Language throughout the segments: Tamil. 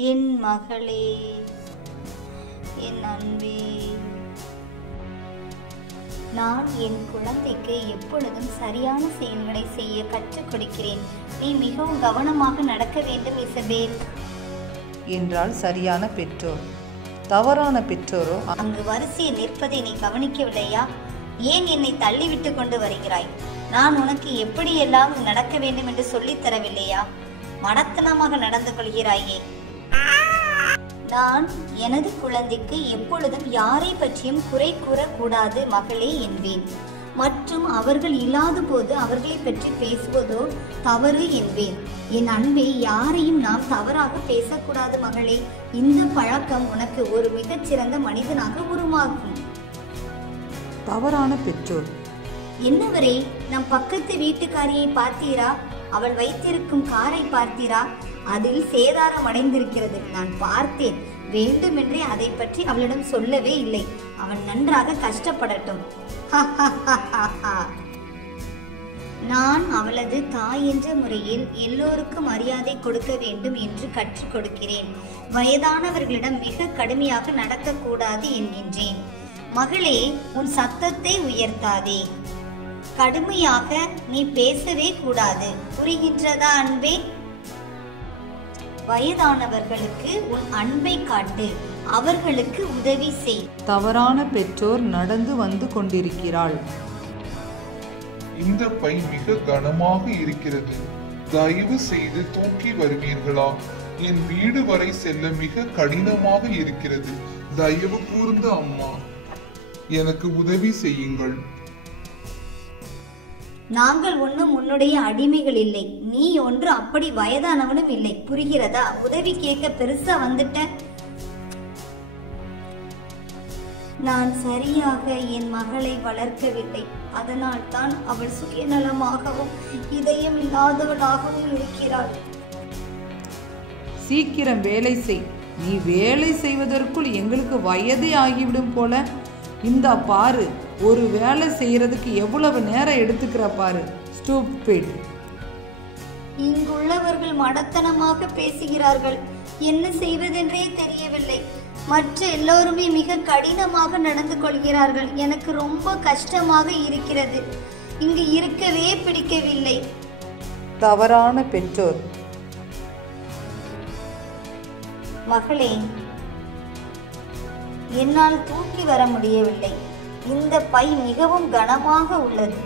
என் மகளே, என் அன்பே, நான் என் குழந்தைக்கு எப்பொழுதும் சரியான செயல்களை செய்ய கற்றுக் கொடுக்கிறேன். நீ மிகவும் கவனமாக நடக்க வேண்டும் இசபேல் என்றால் சரியான பெற்றோர். தவறான பெற்றோரோ அங்கு வரிசையில் நிற்பதை நீ கவனிக்கவில்லையா? ஏன் என்னை தள்ளிவிட்டு கொண்டு வருகிறாய்? நான் உனக்கு எப்படியெல்லாம் நடக்க வேண்டும் என்று சொல்லித் தரவில்லையா? மடத்தனமாக நடந்து கொள்கிறாயே. நான் எனது குழந்தைக்கு எப்பொழுதும் யாரை பற்றியும் குறை கூறக்கூடாது மகளே என்பேன். மற்றும் அவர்கள் இல்லாத போது அவர்களை பற்றி பேசுவதோ தவறு என்பேன். என் அன்பே, யாரையும் நாம் தவறாக பேசக்கூடாது மகளே. இந்த பழக்கம் உனக்கு ஒரு மிகச்சிறந்த மனிதனாக உருவாக்கும். தவறான பெற்றோர். என்னவரே, நம் பக்கத்து வீட்டுக்காரியை பார்த்தீரா? அவள் வைத்திருக்கும் காரை பார்த்தீரா? அதில் சேதாரம் அடைந்திருக்கிறது. நான் பார்த்தேன். வேண்டுமென்றே அதை பற்றி அவளிடம் சொல்லவே இல்லை. அவன் நன்றாக கஷ்டப்படட்டும். நான் அவளது தாய் என்ற முறையில் எல்லோருக்கும் மரியாதை கொடுக்க வேண்டும் என்று கற்றுக் கொடுக்கிறேன். வயதானவர்களிடம் மிக கடுமையாக நடக்கக்கூடாது என்கின்றேன். மகளே, உன் சத்தத்தை உயர்த்தாதே. கடுமையாக நீ பேசவே கூடாது. புரிகின்றதா அன்பே? வயதானவர்களுக்கு உன் அன்பை காட்டு. அவர்களுக்கு உதவி செய். தவறான பெற்றோர் நடந்து வந்து கொண்டிருக்கிறாள். இந்த பை மிக கனமாக இருக்கிறது. தயவு செய்து தூக்கி வருவீர்களா? என் வீடு வரை செல்ல மிக கடினமாக இருக்கிறது. தயவு கூர்ந்த அம்மா, எனக்கு உதவி செய்யுங்கள். நாங்கள் ஒன்றும் உன்னுடைய அடிமைகள் இல்லை. நீ ஒன்று அப்படி வயதானவனும் இல்லை. புரிகிறதா? உதவி கேட்க பெருசா வந்துட்ட. நான் சரியாக என் மகளை வளர்க்கவில்லை. அதனால் தான் அவள் சுயநலமாகவும் இதயம் இல்லாதவளாகவும் இருக்கிறாள். சீக்கிரம் வேலை செய். நீ வேலை செய்வதற்குள் எங்களுக்கு வயதே ஆகிவிடும் போல. இந்த பாரு, ஒரு வேலை செய்யறதுக்கு எவ்வளவு நேரம் எடுத்துக்கிற பாரு. ஸ்டூபிட். இங்குள்ளவர்கள் மடத்தனமாக பேசுகிறார்கள். என்ன செய்வதென்றே தெரியவில்லை. மற்ற எல்லோருமே மிக கடினமாக நடந்து கொள்கிறார்கள். எனக்கு ரொம்ப கஷ்டமாக இருக்கிறது. இங்கு இருக்கவே பிடிக்கவில்லை. தவறான பெற்றோர். மகளே, என்னால் தூக்கி வர முடியவில்லை. இந்த பை மிகவும் கனமாக உள்ளது.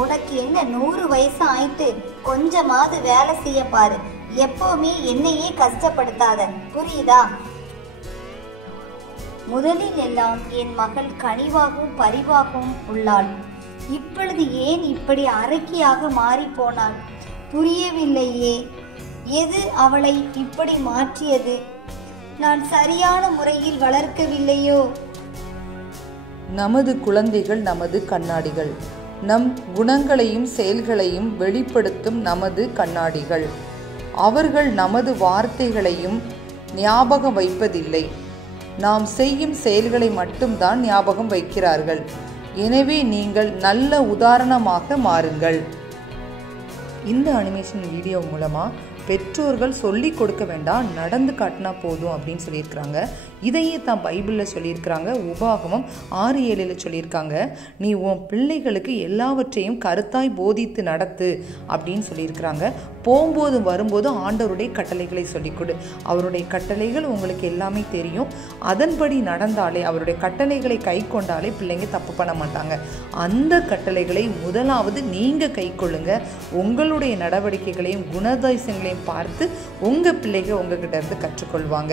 உனக்கு என்ன 100 வயசு ஆயிட்டு? கொஞ்சமாவது வேலை செய்ய பாரு. எப்பவுமே என்னையே கஷ்டப்படுத்தாத. புரியுதா? முதலில் எல்லாம் என் மகள் கனிவாகவும் பரிவாகவும் உள்ளாள். இப்பொழுது ஏன் இப்படி அரக்கியாக மாறி போனாள்? புரியவில்லையே. எது அவளை இப்படி மாற்றியது? நான் சரியான முறையில் வளர்க்கவில்லையோ? நமது குழந்தைகள் நமது கண்ணாடிகள். நம் குணங்களையும் செயல்களையும் வெளிப்படுத்தும் நமது கண்ணாடிகள். அவர்கள் நமது வார்த்தைகளையும் ஞாபகம் வைப்பதில்லை. நாம் செய்யும் செயல்களை மட்டும்தான் ஞாபகம் வைக்கிறார்கள். எனவே நீங்கள் நல்ல உதாரணமாக மாறுங்கள். இந்த அனிமேஷன் வீடியோ மூலமாக பெற்றோர்கள் சொல்லி கொடுக்க வேண்டாம், நடந்து காட்டினா போதும் அப்படின்னு சொல்லியிருக்கிறாங்க. இதையே தான் பைபிளில் சொல்லியிருக்கிறாங்க. உபாகமம் 6:7 சொல்லியிருக்காங்க. நீ உன் பிள்ளைகளுக்கு எல்லாவற்றையும் கருத்தாய் போதித்து நடத்து அப்படின்னு சொல்லியிருக்கிறாங்க. போகும்போது வரும்போது ஆண்டவருடைய கட்டளைகளை சொல்லிக் கொடு. அவருடைய கட்டளைகள் உங்களுக்கு எல்லாமே தெரியும். அதன்படி நடந்தாலே, அவருடைய கட்டளைகளை கை கொண்டாலே பிள்ளைங்க தப்பு பண்ண மாட்டாங்க. அந்த கட்டளைகளை முதலாவது நீங்கள் கை கொள்ளுங்க. உங்களுடைய நடவடிக்கைகளையும் குணாதிசயங்களையும் பார்த்து உங்கள் பிள்ளைகள் உங்ககிட்ட இருந்து கற்றுக்கொள்வாங்க.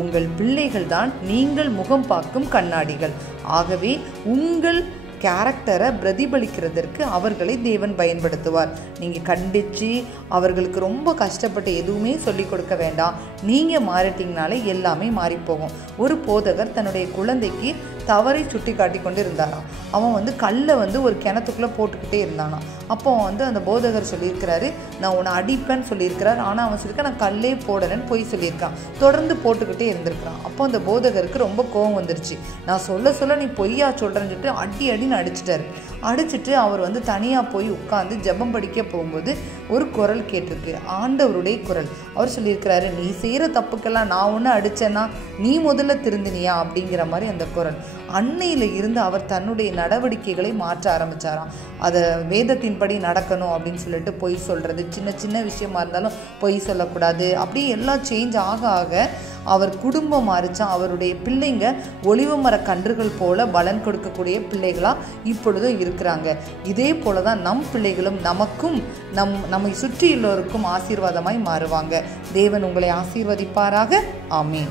உங்கள் பிள்ளைகள் தான் நீங்கள் முகம் பார்க்கும் கண்ணாடிகள். ஆகவே உங்கள் கேரக்டரை பிரதிபலிக்கிறதற்கு அவர்களை தேவன் பயன்படுத்துவார். நீங்கள் கண்டித்து அவர்களுக்கு ரொம்ப கஷ்டப்பட்டு எதுவுமே சொல்லிக் கொடுக்க வேண்டாம். நீங்கள் மாறிட்டீங்கனாலே எல்லாமே மாறிப்போகும். ஒரு போதகர் தன்னுடைய குழந்தைக்கு தவறை சுட்டி காட்டி கொண்டு இருந்தாராம். அவன் கல்லை ஒரு கிணத்துக்குள்ளே போட்டுக்கிட்டே இருந்தானாம். அப்போ அந்த போதகர் சொல்லியிருக்கிறாரு, நான் உன்னை அடிப்பேன்னு சொல்லியிருக்கிறார். ஆனால் அவன் சொல்லியிருக்கா நான் கல்லே போடலைன்னு போய் சொல்லியிருக்கான். தொடர்ந்து போட்டுக்கிட்டே இருந்திருக்கிறான். அப்போ அந்த போதகருக்கு ரொம்ப கோவம் வந்துருச்சு. நான் சொல்ல நீ பொய்யா சொல்கிறேன்னு சொல்லிட்டு அடின்னு அடிச்சிட்டாரு. அடிச்சுட்டு அவர் தனியாக போய் உட்காந்து ஜெபம் படிக்க போகும்போது ஒரு குரல் கேட்டிருக்கு, ஆண்டவருடைய குரல். அவர் சொல்லியிருக்கிறாரு, நீ செய்கிற தப்புக்கெல்லாம் நான் ஒன்று அடித்தேன்னா நீ முதல்ல திருந்தினியா அப்படிங்கிற மாதிரி அந்த குரல். அன்னையில் இருந்து அவர் தன்னுடைய நடவடிக்கைகளை மாற்ற ஆரம்பித்தாராம். அதை வேதத்தின்படி நடக்கணும் அப்படின்னு சொல்லிட்டு பொய் சொல்கிறது, சின்ன சின்ன விஷயமா இருந்தாலும் பொய் சொல்லக்கூடாது, அப்படியே எல்லாம் சேஞ்ச் ஆக ஆக அவர் குடும்பம் மாறிச்சா. அவருடைய பிள்ளைங்க ஒலிவ மர கன்றுகள் போல பலன் கொடுக்கக்கூடிய பிள்ளைகளாக இப்பொழுதும் இருக்கிறாங்க. இதே போல தான் நம் பிள்ளைகளும் நமக்கும் நம்மை சுற்றியுள்ளோருக்கும் ஆசீர்வாதமாய் மாறுவாங்க. தேவன் உங்களை ஆசீர்வதிப்பாராக. ஆமீன்.